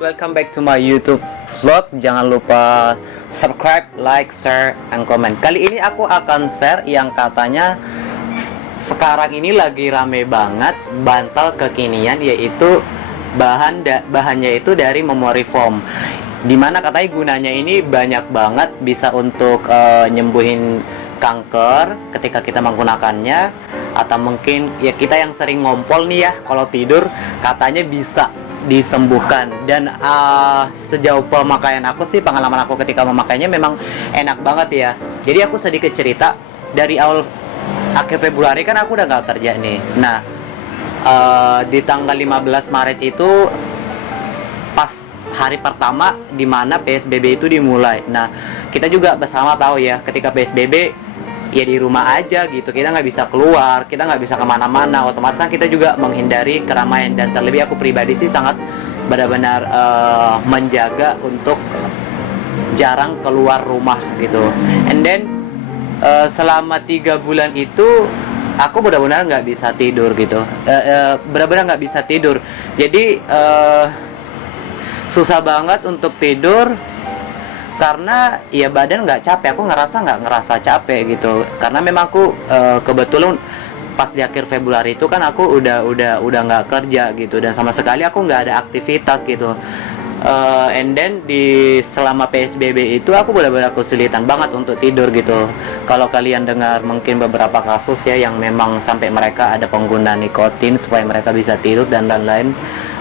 welcome back to my YouTube vlog. Jangan lupa subscribe, like, share, and comment. Kali ini aku akan share yang katanya sekarang ini lagi rame banget bantal kekinian, yaitu bahannya itu dari memory foam. Dimana katanya gunanya ini banyak banget, bisa untuk nyembuhin kanker ketika kita menggunakannya, atau mungkin ya kita yang sering ngompol nih ya, kalau tidur katanya bisa disembuhkan. Dan sejauh pemakaian aku sih, pengalaman aku ketika memakainya memang enak banget ya. Jadi aku sedikit cerita, dari awal akhir Februari kan aku udah nggak kerja nih. Nah, di tanggal 15 Maret itu pas hari pertama dimana PSBB itu dimulai. Nah, kita juga bersama tahu ya, ketika PSBB ya di rumah aja gitu, kita nggak bisa keluar, kita nggak bisa kemana-mana, otomatis kan kita juga menghindari keramaian. Dan terlebih aku pribadi sih sangat benar-benar menjaga untuk jarang keluar rumah gitu. And then selama 3 bulan itu aku benar-benar nggak bisa tidur gitu, benar-benar nggak bisa tidur. Jadi susah banget untuk tidur, karena ya badan nggak capek, aku nggak ngerasa capek gitu. Karena memang aku kebetulan pas di akhir Februari itu kan aku udah nggak kerja gitu, dan sama sekali aku nggak ada aktivitas gitu. And then selama PSBB itu aku benar-benar kesulitan banget untuk tidur gitu. Kalau kalian dengar mungkin beberapa kasus ya yang memang sampai mereka ada pengguna nikotin supaya mereka bisa tidur dan lain-lain.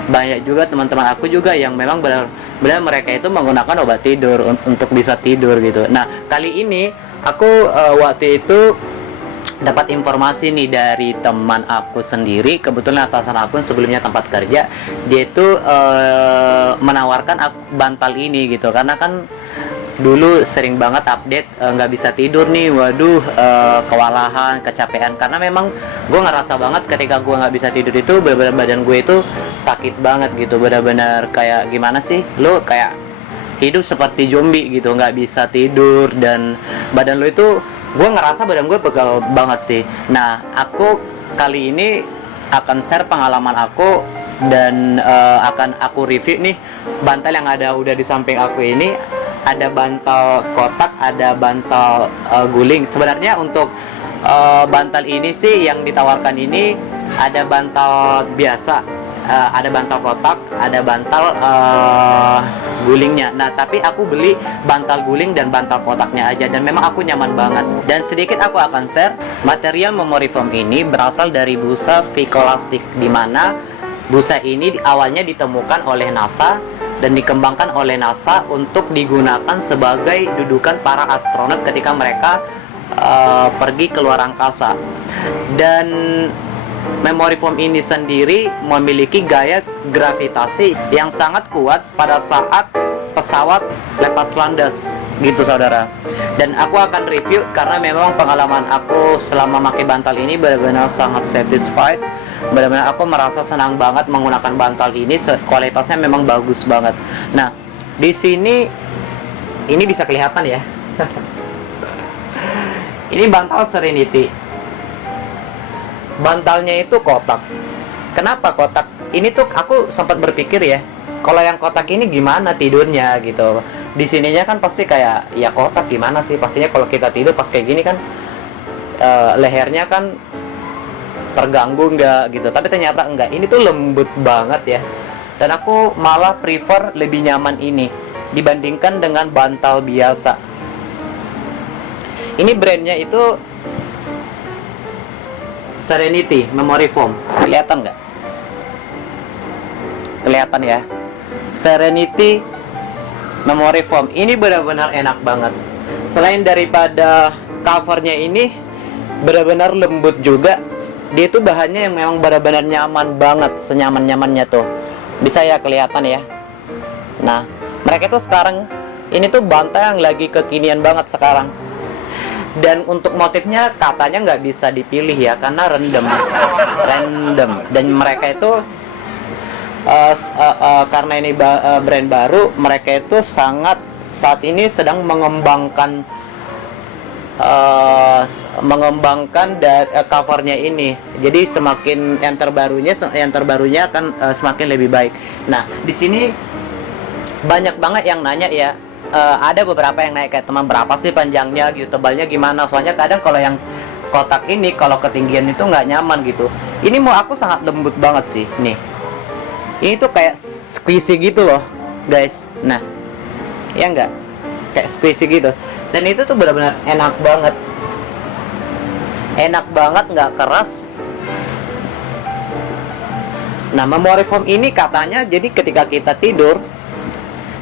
Banyak juga teman-teman aku juga yang memang benar-benar mereka itu menggunakan obat tidur untuk bisa tidur gitu. Nah, kali ini aku waktu itu dapat informasi nih dari teman aku sendiri. Kebetulan atasan aku sebelumnya tempat kerja, dia itu menawarkan bantal ini gitu, karena kan dulu sering banget update nggak bisa tidur nih, waduh, kewalahan, kecapean. Karena memang gue ngerasa banget ketika gue nggak bisa tidur itu benar-benar badan gue itu sakit banget gitu, benar-benar kayak gimana sih, lo kayak hidup seperti zombie gitu, nggak bisa tidur, dan badan lo itu, gue ngerasa badan gue pegal banget sih. Nah, aku kali ini akan share pengalaman aku, dan akan aku review nih bantal yang udah di samping aku ini. Ada bantal kotak, ada bantal guling. Sebenarnya untuk bantal ini sih yang ditawarkan ini ada bantal biasa, ada bantal kotak, ada bantal gulingnya. Nah, tapi aku beli bantal guling dan bantal kotaknya aja, dan memang aku nyaman banget. Dan sedikit aku akan share, material memory foam ini berasal dari busa Viscoelastic, dimana busa ini awalnya ditemukan oleh NASA dan dikembangkan oleh NASA untuk digunakan sebagai dudukan para astronot ketika mereka pergi ke luar angkasa. Dan memory foam ini sendiri memiliki gaya gravitasi yang sangat kuat pada saat pesawat lepas landas gitu, saudara. Dan aku akan review karena memang pengalaman aku selama pakai bantal ini benar-benar sangat satisfied. Benar-benar aku merasa senang banget menggunakan bantal ini, kualitasnya memang bagus banget. Nah, di sini ini bisa kelihatan ya. Ini bantal Serenity. Bantalnya itu kotak. Kenapa kotak? Ini tuh aku sempat berpikir ya, kalau yang kotak ini gimana tidurnya gitu. Di sininya kan pasti kayak ya kotak, gimana sih pastinya kalau kita tidur pas kayak gini kan lehernya kan terganggu nggak gitu. Tapi ternyata enggak, ini tuh lembut banget ya. Dan aku malah prefer lebih nyaman ini dibandingkan dengan bantal biasa. Ini brandnya itu Serenity Memory Foam. Kelihatan nggak? Kelihatan ya, Serenity Memory Foam ini benar-benar enak banget. Selain daripada covernya ini benar-benar lembut juga, dia itu bahannya yang memang benar-benar nyaman banget, senyaman-nyamannya tuh. Bisa ya kelihatan ya. Nah, mereka tuh sekarang ini tuh bantal yang lagi kekinian banget sekarang. Dan untuk motifnya katanya nggak bisa dipilih ya, karena random. Dan mereka itu karena ini brand baru, mereka itu saat ini sedang mengembangkan covernya ini. Jadi semakin yang terbarunya akan semakin lebih baik. Nah, di sini banyak banget yang nanya ya. Ada beberapa yang nanya kayak, teman, berapa sih panjangnya gitu, tebalnya gimana? Soalnya kadang kalau yang kotak ini kalau ketinggian itu nggak nyaman gitu. Ini mau aku sangat lembut banget sih nih. Ini tuh kayak squishy gitu loh guys. Nah, ya nggak, kayak squishy gitu. Dan itu tuh benar-benar enak banget, nggak keras. Nah, memory foam ini katanya jadi ketika kita tidur,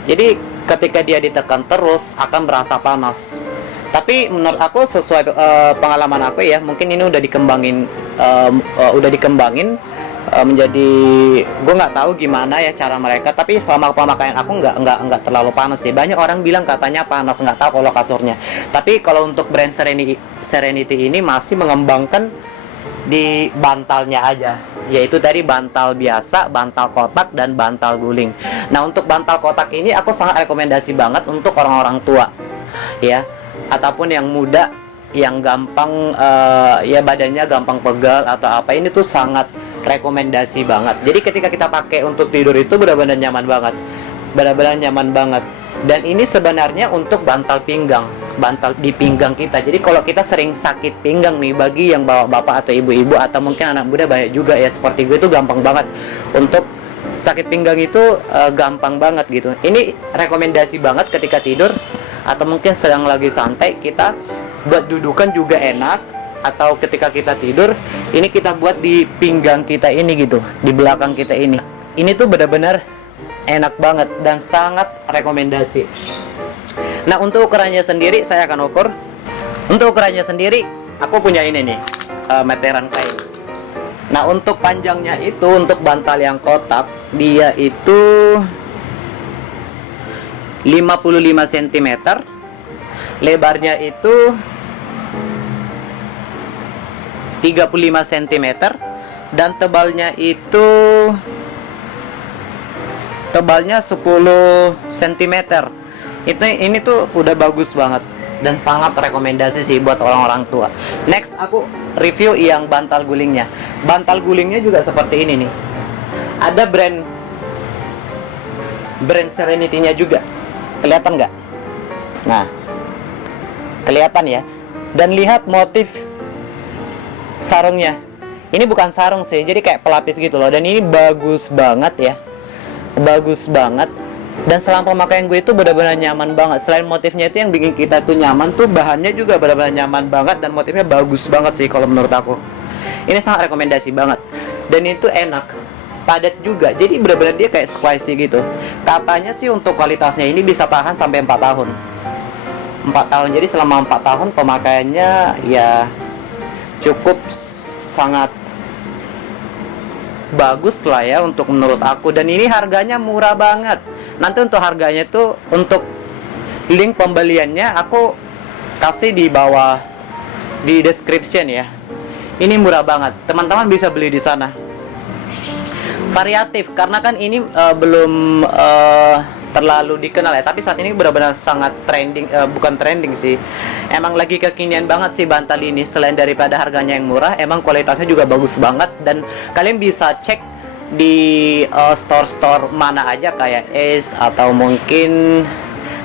jadi ketika dia ditekan terus akan berasa panas. Tapi menurut aku sesuai pengalaman aku ya, mungkin ini udah dikembangin menjadi, gue nggak tahu gimana ya cara mereka. Tapi selama pemakaian aku nggak terlalu panas sih. Banyak orang bilang katanya panas, nggak tahu kalau kasurnya. Tapi kalau untuk brand Serenity ini masih mengembangkan di bantalnya aja, yaitu dari bantal biasa, bantal kotak, dan bantal guling. Nah, untuk bantal kotak ini aku sangat rekomendasi banget untuk orang-orang tua ya, ataupun yang muda yang gampang ya badannya gampang pegal atau apa. Ini tuh sangat rekomendasi banget. Jadi ketika kita pakai untuk tidur itu benar-benar nyaman banget, dan ini sebenarnya untuk bantal pinggang, bantal di pinggang kita. Jadi kalau kita sering sakit pinggang nih, bagi yang bawa bapak atau ibu-ibu atau mungkin anak muda banyak juga ya seperti gue, itu gampang banget untuk sakit pinggang itu, gampang banget gitu. Ini rekomendasi banget ketika tidur atau mungkin sedang lagi santai, kita buat dudukan juga enak. Atau ketika kita tidur, ini kita buat di pinggang kita ini gitu, di belakang kita ini. Ini tuh benar-benar enak banget dan sangat rekomendasi. Nah, untuk ukurannya sendiri saya akan ukur. Untuk ukurannya sendiri aku punya ini nih, meteran kain. Nah, untuk panjangnya itu, untuk bantal yang kotak, dia itu 55 cm, lebarnya itu 35 cm, dan tebalnya 10 cm. Ini tuh udah bagus banget dan sangat rekomendasi sih buat orang-orang tua. Next aku review yang bantal gulingnya. Bantal gulingnya juga seperti ini nih. Ada brand Serenity-nya juga. Kelihatan nggak? Nah, kelihatan ya. Dan lihat motif sarungnya. Ini bukan sarung sih, jadi kayak pelapis gitu loh. Dan ini bagus banget ya, bagus banget. Dan selama pemakaian gue itu benar-benar nyaman banget. Selain motifnya itu yang bikin kita tuh nyaman, tuh bahannya juga benar-benar nyaman banget. Dan motifnya bagus banget sih kalau menurut aku. Ini sangat rekomendasi banget. Dan itu enak, padat juga. Jadi benar-benar dia kayak squishy gitu. Katanya sih untuk kualitasnya ini bisa tahan sampai 4 tahun. 4 tahun, jadi selama 4 tahun pemakaiannya ya cukup sangat bagus lah ya untuk menurut aku. Dan ini harganya murah banget. Nanti untuk harganya tuh, untuk link pembeliannya aku kasih di bawah di description ya. Ini murah banget, teman-teman bisa beli di sana. Variatif karena kan ini belum terlalu dikenal ya, tapi saat ini benar-benar sangat trending, bukan trending sih, emang lagi kekinian banget sih bantal ini. Selain daripada harganya yang murah, emang kualitasnya juga bagus banget. Dan kalian bisa cek di store-store mana aja, kayak Ace atau mungkin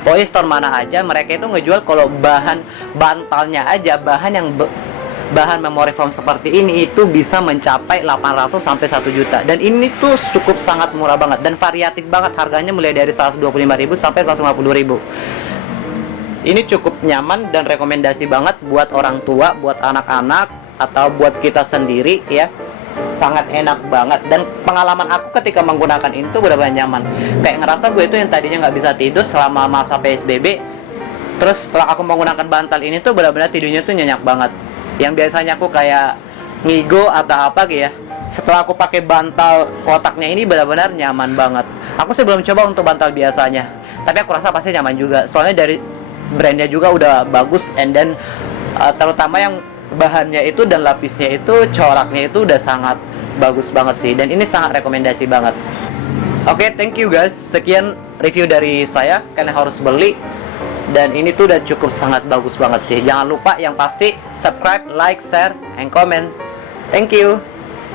pokoknya store mana aja, mereka itu ngejual kalau bahan bantalnya aja, bahan memory foam seperti ini itu bisa mencapai 800 sampai 1 juta. Dan ini tuh cukup sangat murah banget dan variatif banget, harganya mulai dari 125.000 sampai 150.000. Ini cukup nyaman dan rekomendasi banget buat orang tua, buat anak-anak, atau buat kita sendiri ya. Sangat enak banget. Dan pengalaman aku ketika menggunakan ini tuh benar-benar nyaman. Kayak ngerasa gue itu yang tadinya nggak bisa tidur selama masa PSBB, terus setelah aku menggunakan bantal ini tuh benar-benar tidurnya tuh nyenyak banget. Yang biasanya aku kayak ngigo atau apa gitu ya, setelah aku pakai bantal kotaknya ini benar-benar nyaman banget. Aku sih belum coba untuk bantal biasanya, tapi aku rasa pasti nyaman juga. Soalnya dari brandnya juga udah bagus, and then terutama yang bahannya itu dan lapisnya itu, coraknya itu udah sangat bagus banget sih. Dan ini sangat rekomendasi banget. Oke, thank you guys. Sekian review dari saya. Kalian harus beli. Dan ini tuh udah cukup sangat bagus banget sih. Jangan lupa yang pasti subscribe, like, share, and comment. Thank you.